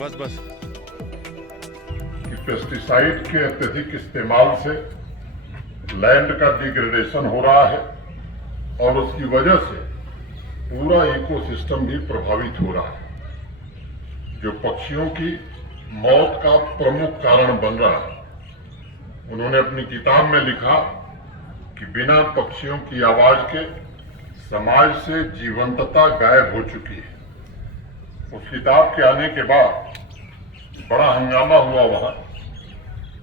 बस बस कि पेस्टिसाइड के अत्यधिक इस्तेमाल से लैंड का डिग्रेडेशन हो रहा है और उसकी वजह से पूरा इकोसिस्टम भी प्रभावित हो रहा है, जो पक्षियों की मौत का प्रमुख कारण बन रहा है। उन्होंने अपनी किताब में लिखा कि बिना पक्षियों की आवाज के समाज से जीवंतता गायब हो चुकी है। उस किताब के आने के बाद बड़ा हंगामा हुआ, वहां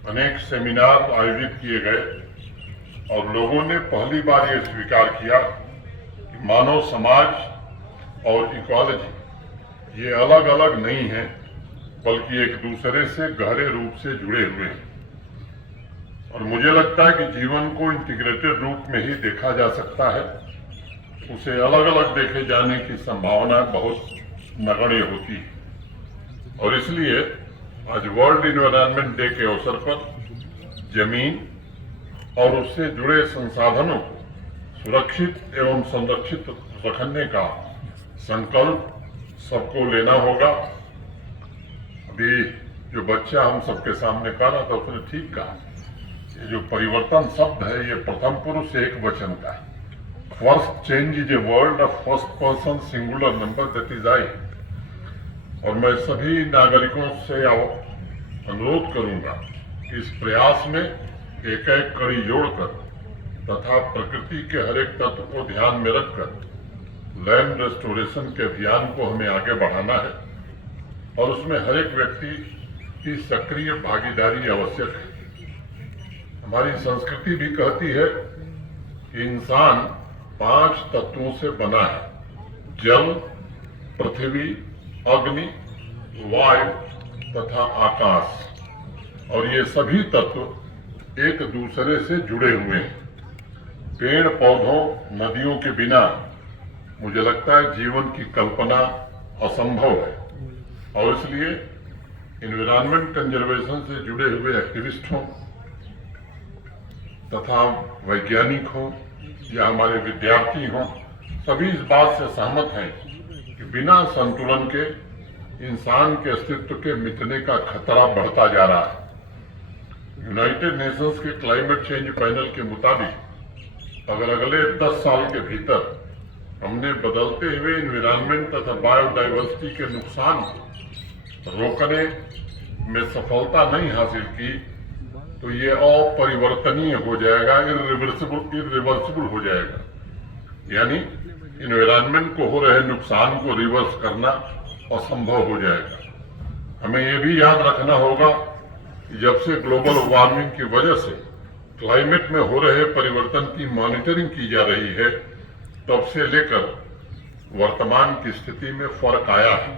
अनेक सेमिनार आयोजित किए गए और लोगों ने पहली बार यह स्वीकार किया कि मानव समाज और इकोलॉजी ये अलग अलग नहीं है, बल्कि एक दूसरे से गहरे रूप से जुड़े हुए हैं। और मुझे लगता है कि जीवन को इंटीग्रेटेड रूप में ही देखा जा सकता है, उसे अलग अलग देखे जाने की संभावना बहुत नगण्य होती है। और इसलिए आज वर्ल्ड इन्वायरमेंट डे के अवसर पर जमीन और उससे जुड़े संसाधनों को सुरक्षित एवं संरक्षित रखने का संकल्प सबको लेना होगा। अभी जो बच्चा हम सबके सामने कह रहा था उसने ठीक कहा, ये जो परिवर्तन शब्द है ये प्रथम पुरुष एक वचन का है। First change is a word of first person singular number that is I. और मैं सभी नागरिकों से अनुरोध करूंगा कि इस प्रयास में एक एक कड़ी जोड़कर तथा प्रकृति के हर एक तत्व को ध्यान में रखकर लैंड रेस्टोरेशन के अभियान को हमें आगे बढ़ाना है और उसमें हर एक व्यक्ति की सक्रिय भागीदारी आवश्यक है। हमारी संस्कृति भी कहती है कि इंसान 5 तत्वों से बना है: जल, पृथ्वी, अग्नि, वायु तथा आकाश। और ये सभी तत्व एक दूसरे से जुड़े हुए हैं। पेड़ पौधों, नदियों के बिना मुझे लगता है जीवन की कल्पना असंभव है। और इसलिए एनवायरमेंट कंजर्वेशन से जुड़े हुए एक्टिविस्ट हों तथा वैज्ञानिक हों या हमारे विद्यार्थी हों, सभी इस बात से सहमत हैं कि बिना संतुलन के इंसान के अस्तित्व के मिटने का खतरा बढ़ता जा रहा है। यूनाइटेड नेशंस के क्लाइमेट चेंज पैनल के मुताबिक अगर अगले 10 साल के भीतर हमने बदलते हुए एनवायरमेंट तथा बायोडाइवर्सिटी के नुकसान को रोकने में सफलता नहीं हासिल की तो ये अपरिवर्तनीय हो जाएगा, इरिवर्सिबल हो जाएगा। यानी एनवायरमेंट को हो रहे नुकसान को रिवर्स करना असंभव हो जाएगा। हमें ये भी याद रखना होगा कि जब से ग्लोबल वार्मिंग की वजह से क्लाइमेट में हो रहे परिवर्तन की मॉनिटरिंग की जा रही है, तब से लेकर वर्तमान की स्थिति में फर्क आया है।